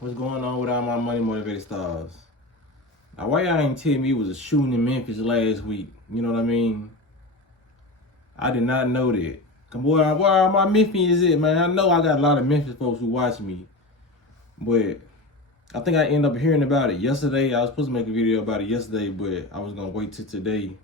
What's going on with all my money motivated stars? Now, why y'all ain't tell me it was a shooting in Memphis last week? You know what I mean? I did not know that. Come boy, where my Memphis is it, man? I know I got a lot of Memphis folks who watch me, but I think I ended up hearing about it yesterday. I was supposed to make a video about it yesterday, but I was gonna wait till today.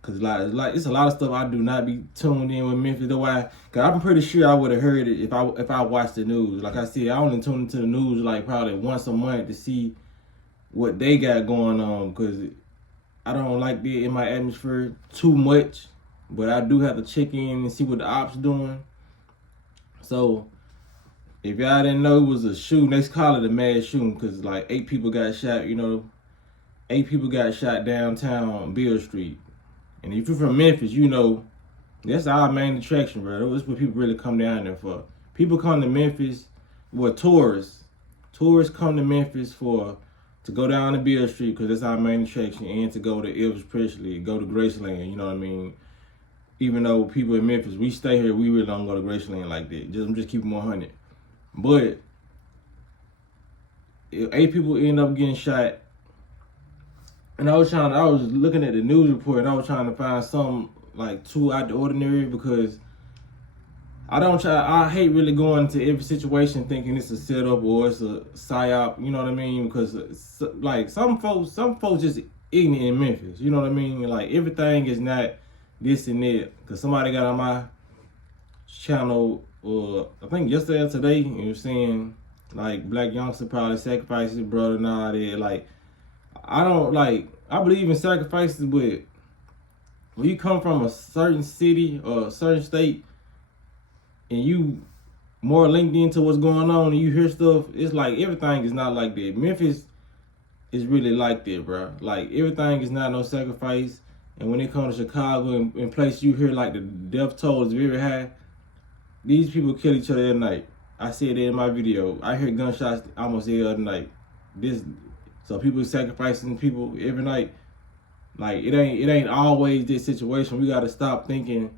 Cause it's a lot of stuff I do not be tuned in with Memphis. Cause I'm pretty sure I would have heard it if I watched the news. Like I said, I only tune into the news like probably once a month to see what they got going on. Cause I don't like being in my atmosphere too much, but I do have to check in and see what the ops doing. So if y'all didn't know it was a shooting, they call it a mass shooting because like 8 people got shot. 8 people got shot downtown Beale Street. And if you're from Memphis, you know that's our main attraction, bro. That's what people really come down there for. People come to Memphis, tourists. Tourists come to Memphis to go down to Beale Street because that's our main attraction, and to go to Elvis Presley, go to Graceland. You know what I mean? Even though people in Memphis, we stay here, we really don't go to Graceland like that. I'm just keeping 100. But if 8 people end up getting shot. And I was looking at the news report and I was trying to find something like too out the ordinary because I hate really going into every situation thinking it's a setup or it's a psyop, you know what I mean? Because like some folks just ignorant in Memphis, you know what I mean? Like everything is not this and that. Because somebody got on my channel, I think yesterday or today, and was saying like black youngster probably sacrificed his brother and all that. Like, I believe in sacrifices, but when you come from a certain city or a certain state and you more linked into what's going on and you hear stuff, it's like everything is not like that. Memphis is really like that, bro. Like everything is not no sacrifice. And when it comes to Chicago and place you hear like the death toll is very high, these people kill each other at night. I said it in my video. I hear gunshots almost every other night. So people sacrificing people every night. Like it ain't always this situation. We gotta stop thinking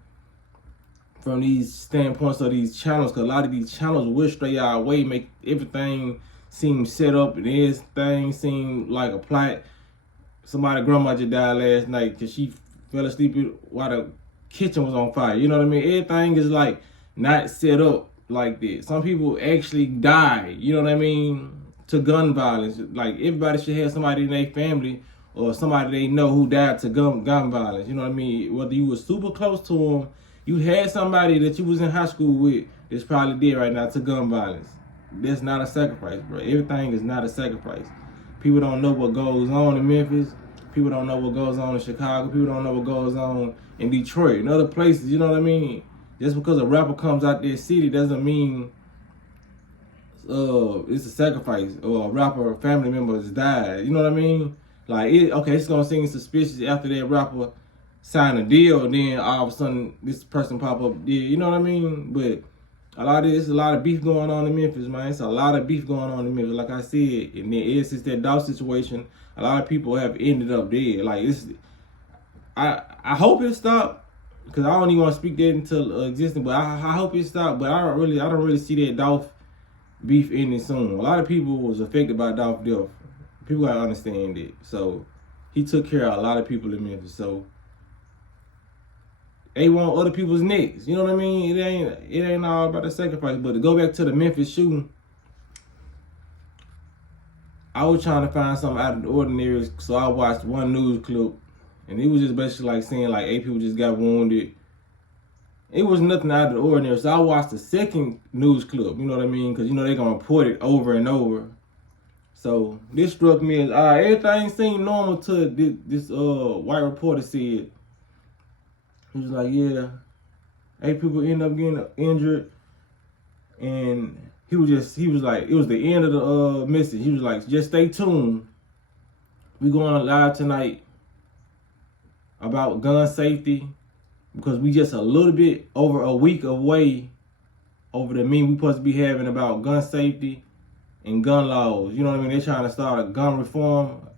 from these standpoints of these channels, because a lot of these channels will stray our way, make everything seem set up and everything seem like a plot. Somebody's grandma just died last night because she fell asleep while the kitchen was on fire. You know what I mean? Everything is like not set up like that. Some people actually die. You know what I mean? To gun violence. Like everybody should have somebody in their family or somebody they know who died to gun violence. You know what I mean? Whether you were super close to them, you had somebody that you was in high school with that's probably dead right now to gun violence. That's not a sacrifice, bro. Everything is not a sacrifice. People don't know what goes on in Memphis. People don't know what goes on in Chicago. People don't know what goes on in Detroit and other places. You know what I mean? Just because a rapper comes out their city doesn't mean it's a sacrifice or a rapper or family member has died. You know what I mean? Like, it's gonna seem suspicious after that rapper sign a deal, then all of a sudden this person pop up. Yeah, you know what I mean? But a lot of beef going on in Memphis, man. It's a lot of beef going on in Memphis. Like I said, and there is since that dog situation, a lot of people have ended up dead. Like I hope it stopped. Because I don't even want to speak that into existence, but I hope it stopped. But I don't really see that Dolph beef ending soon. A lot of people was affected by Dolph death. People gotta understand it. So he took care of a lot of people in Memphis. So they want other people's necks. You know what I mean? It ain't all about the sacrifice. But to go back to the Memphis shooting, I was trying to find something out of the ordinary. So I watched one news clip. And it was just basically like saying like 8 people just got wounded. It was nothing out of the ordinary. So I watched the second news clip, you know what I mean? Because, they're going to report it over and over. So this struck me as, everything seemed normal to this white reporter said. He was like, yeah, 8 people end up getting injured. And he was like, it was the end of the message. He was like, just stay tuned. We going live tonight about gun safety, because we just a little bit over a week away over the meeting we supposed to be having about gun safety and gun laws. You know what I mean? They're trying to start a gun reform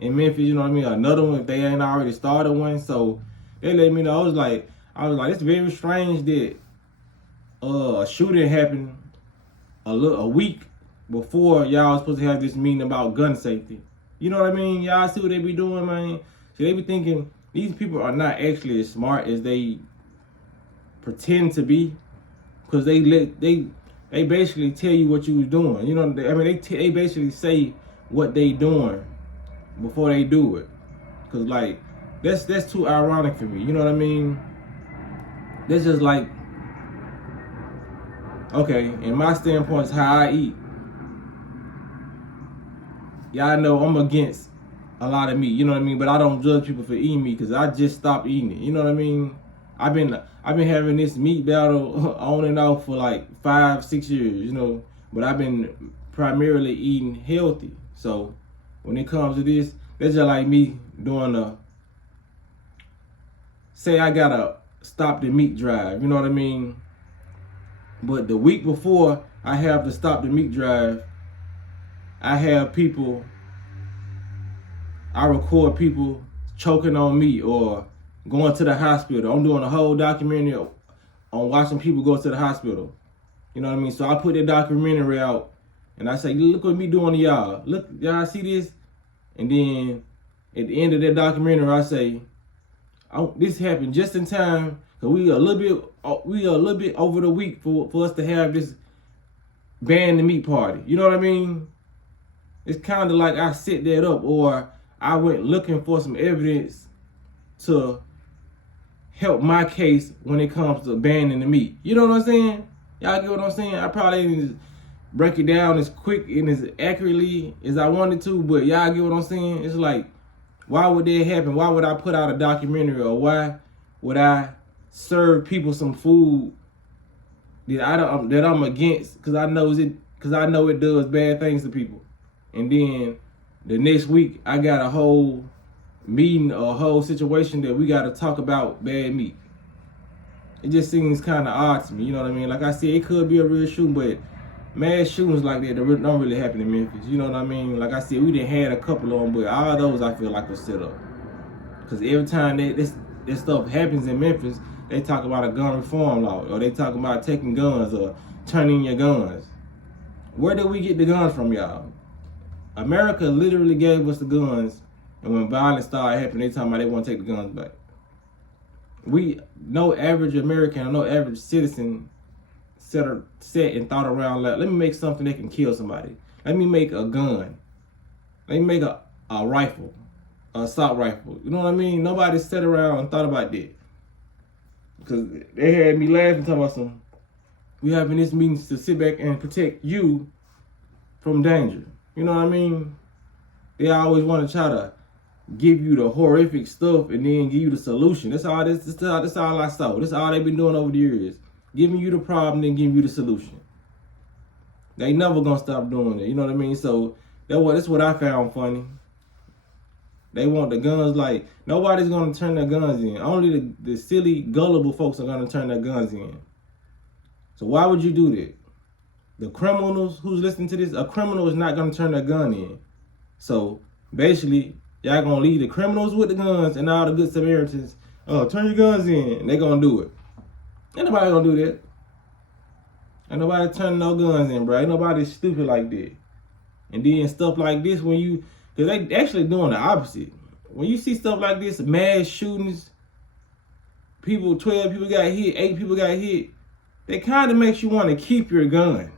in Memphis, you know what I mean? Another one if they ain't already started one. So they let me know. I was like, it's very strange that a shooting happened a week before y'all was supposed to have this meeting about gun safety. You know what I mean? Y'all see what they be doing, man? So they be thinking these people are not actually as smart as they pretend to be, because they basically tell you what you was doing. You know, they basically say what they doing before they do it. Cause like that's too ironic for me. You know what I mean? That's just like, okay, in my standpoint is how I eat. Y'all know I'm against a lot of meat, you know what I mean? But I don't judge people for eating meat because I just stopped eating it. You know what I mean? I've been having this meat battle on and off for like 5-6 years, you know. But I've been primarily eating healthy. So when it comes to this, that's just like me doing say I gotta stop the meat drive, you know what I mean? But the week before I have to stop the meat drive, I record people choking on meat or going to the hospital. I'm doing a whole documentary on watching people go to the hospital. You know what I mean? So I put that documentary out and I say, look what me doing to y'all. Look, y'all see this? And then at the end of that documentary, I say, this happened just in time, because we are a little bit over the week for us to have this ban the meat party. You know what I mean? It's kind of like I set that up, or I went looking for some evidence to help my case when it comes to banning the meat. You know what I'm saying? Y'all get what I'm saying? I probably didn't break it down as quick and as accurately as I wanted to, but y'all get what I'm saying? It's like, why would that happen? Why would I put out a documentary, or why would I serve people some food that I'm against because I know it does bad things to people? And then the next week I got a whole meeting or a whole situation that we got to talk about bad meat. It just seems kind of odd to me, you know what I mean? Like I said, it could be a real shooting, but mass shootings like that don't really happen in Memphis. You know what I mean? Like I said, we done had a couple of them, but all those I feel like were set up. Because every time this stuff happens in Memphis, they talk about a gun reform law, or they talk about taking guns or turning your guns. Where did we get the guns from, y'all? America literally gave us the guns, and when violence started happening, they talking about they want to take the guns back. No average American or no average citizen set and thought around, like, let me make something that can kill somebody. Let me make a gun. Let me make a rifle, an assault rifle. You know what I mean? Nobody sat around and thought about that. Because they had me laughing, talking about we having this meeting to sit back and protect you from danger. You know what I mean? They always want to try to give you the horrific stuff and then give you the solution. That's all I saw. That's all they've been doing over the years. Giving you the problem, then giving you the solution. They never gonna stop doing it. You know what I mean? So that's what I found funny. They want the guns, like, nobody's gonna turn their guns in. Only the silly, gullible folks are gonna turn their guns in. So why would you do that? The criminals who's listening to this, a criminal is not gonna turn their gun in. So basically, y'all gonna leave the criminals with the guns and all the good Samaritans, turn your guns in, and they gonna do it. Ain't nobody gonna do that. Ain't nobody turning no guns in, bro. Ain't nobody stupid like that. And then stuff like this, because they actually doing the opposite. When you see stuff like this, mass shootings, 12 people got hit, 8 people got hit, that kind of makes you want to keep your gun.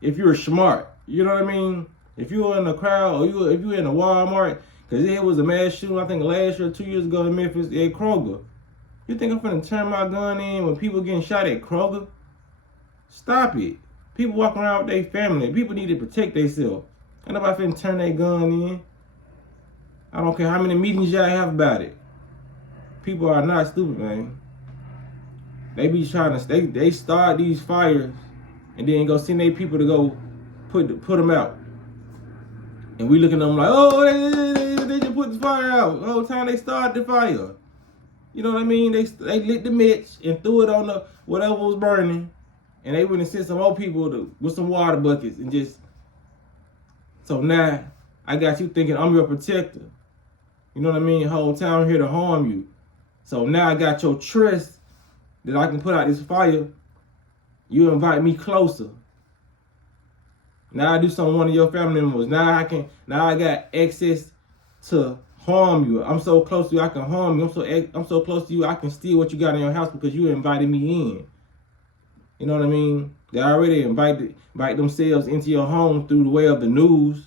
If you're smart, you know what I mean? If you were in a crowd, or if you were in a Walmart, because it was a mass shooting, I think last year, 2 years ago in Memphis, at Kroger. You think I'm finna turn my gun in when people getting shot at Kroger? Stop it. People walking around with their family. People need to protect themselves. Ain't nobody finna turn their gun in. I don't care how many meetings y'all have about it. People are not stupid, man. They be trying to, they start these fires and then go send their people to go put them out. And we looking at them like, oh, they just put the fire out. The whole time they started the fire. You know what I mean? They lit the match and threw it on the whatever was burning, and they went and sent some old people with some water buckets and just. So now I got you thinking I'm your protector. You know what I mean? Whole time I'm here to harm you. So now I got your trust that I can put out this fire. You invite me closer. Now I do something to one of your family members. Now I got access to harm you. I'm so close to you, I can harm you. I'm so close to you, I can steal what you got in your house because you invited me in. You know what I mean? They already invite themselves into your home through the way of the news.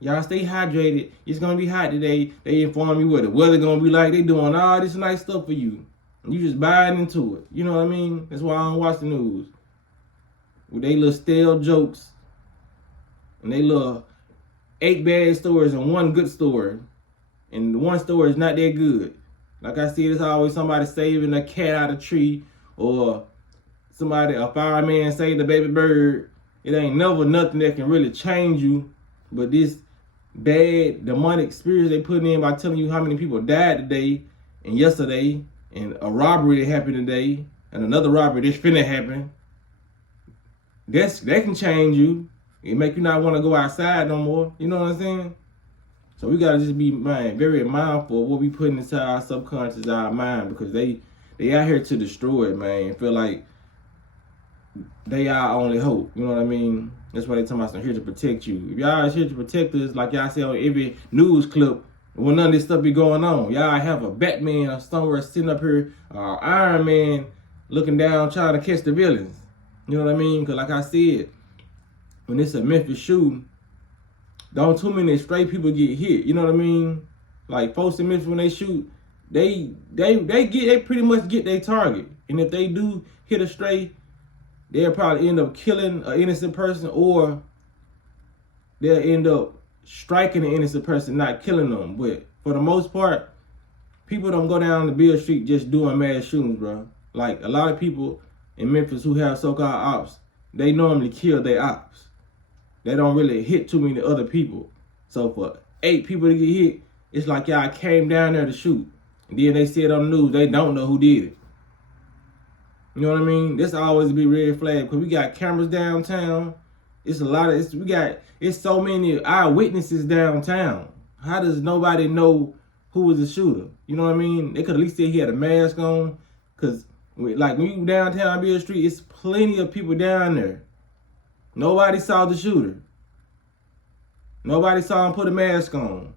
Y'all stay hydrated. It's gonna be hot today. They inform you what the weather gonna be like. They doing all this nice stuff for you. And you just buying into it. You know what I mean? That's why I don't watch the news. With they little stale jokes and they little 8 bad stories and 1 good story. And the 1 story is not that good. Like I said, it's always somebody saving a cat out of a tree, or a fireman saved a baby bird. It ain't never nothing that can really change you. But this bad demonic spirits they put in by telling you how many people died today and yesterday, and a robbery that happened today, and another robbery that's finna happen. That can change you. It make you not want to go outside no more. You know what I'm saying? So we gotta just be very mindful of what we put into our subconscious, our mind, because they out here to destroy it, man. And feel like they are our only hope. You know what I mean? That's why they talking about here to protect you. If y'all is here to protect us, like y'all say on every news clip, when none of this stuff be going on, y'all have a Batman or somewhere sitting up here, Iron Man looking down trying to catch the villains. You know what I mean? Because like I said, when it's a Memphis shooting, don't too many straight people get hit. You know what I mean? Like folks in Memphis, when they shoot, they pretty much get their target. And if they do hit a stray, they'll probably end up killing an innocent person, or they'll end up striking an innocent person, not killing them. But for the most part, people don't go down the Beale Street just doing mass shootings, bro. Like a lot of people in Memphis who have so-called ops, they normally kill their ops. They don't really hit too many other people. So for 8 people to get hit, it's like y'all came down there to shoot. And then they see it on the news, they don't know who did it. You know what I mean? This always be red flag, because we got cameras downtown. It's so many eyewitnesses downtown. How does nobody know who was the shooter? You know what I mean? They could at least say he had a mask on, because like when you downtown Beale Street, it's plenty of people down there. Nobody saw the shooter. Nobody saw him put a mask on.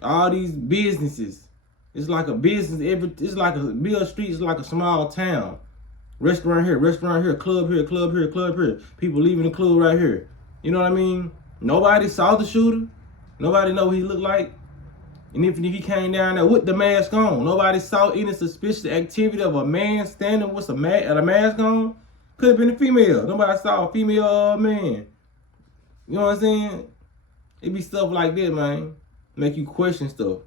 All these businesses. It's like a business. It's like a Beale Street is like a small town. Restaurant here, club here, club here, club here. People leaving the club right here. You know what I mean? Nobody saw the shooter. Nobody know what he looked like. And if he came down there with the mask on, nobody saw any suspicious activity of a man standing with a mask on. Could have been a female. Nobody saw a female man. You know what I'm saying? It be stuff like that, man. Make you question stuff.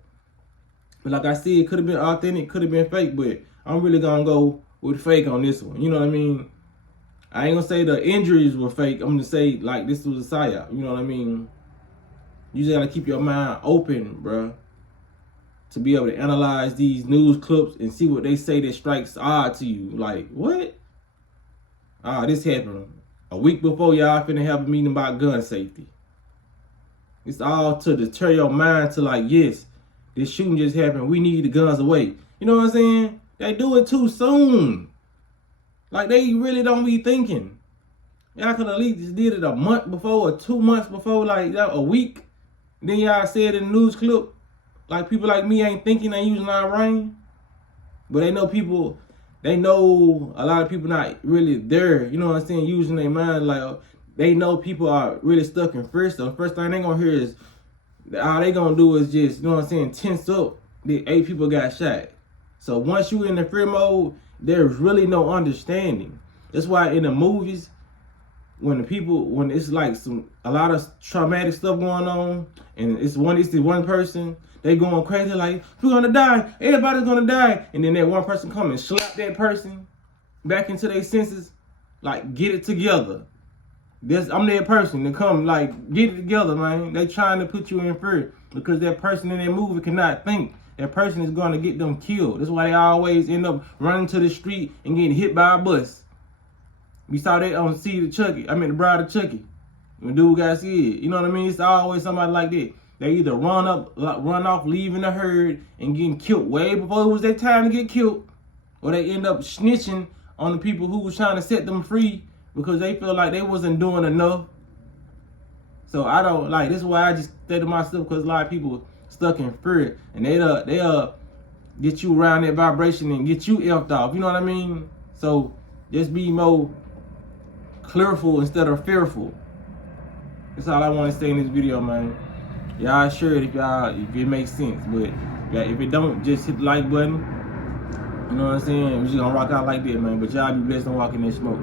But like I said, it could have been authentic, could have been fake, but I'm really gonna go with fake on this one. You know what I mean? I ain't gonna say the injuries were fake. I'm gonna say like this was a psyop. You know what I mean? You just gotta keep your mind open, bruh, to be able to analyze these news clips and see what they say that strikes odd to you. Like, what? This happened a week before y'all finna have a meeting about gun safety. It's all to deter your mind to like, yes, this shooting just happened. We need the guns away. You know what I'm saying? They do it too soon. Like, they really don't be thinking. Y'all could at least just did it a month before or 2 months before, like a week. Then y'all said in the news clip, like people like me ain't thinking, they using our brain. But they know a lot of people not really there, you know what I'm saying, using their mind. Like, they know people are really stuck in fear. So the first thing they gonna hear is, all they gonna do is just, you know what I'm saying, tense up. The 8 people got shot. So once you in the fear mode, there's really no understanding. That's why in the movies, when it's like a lot of traumatic stuff going on, and it's the one person, they going crazy like, we're gonna die, everybody's gonna die, and then that one person come and slap that person back into their senses, like, get it together. I'm that person to come, like, get it together, man. They trying to put you in fear because that person in that movie cannot think. That person is going to get them killed. That's why they always end up running to the street and getting hit by a bus. We saw that on The Bride of Chucky. When dude got scared. You know what I mean? It's always somebody like that. They either run off, leaving the herd and getting killed way before it was their time to get killed, or they end up snitching on the people who was trying to set them free because they feel like they wasn't doing enough. So I don't like, this is why I just stay to myself, because a lot of people stuck in fear, and they'll get you around that vibration and get you effed off. You know what I mean? So just be more clearful instead of fearful. That's all I want to say in this video, man. Y'all share it if it makes sense, but yeah, if it don't, just hit the like button. You know what I'm saying? We're just gonna rock out like that, man. But y'all be blessed and walk in that smoke.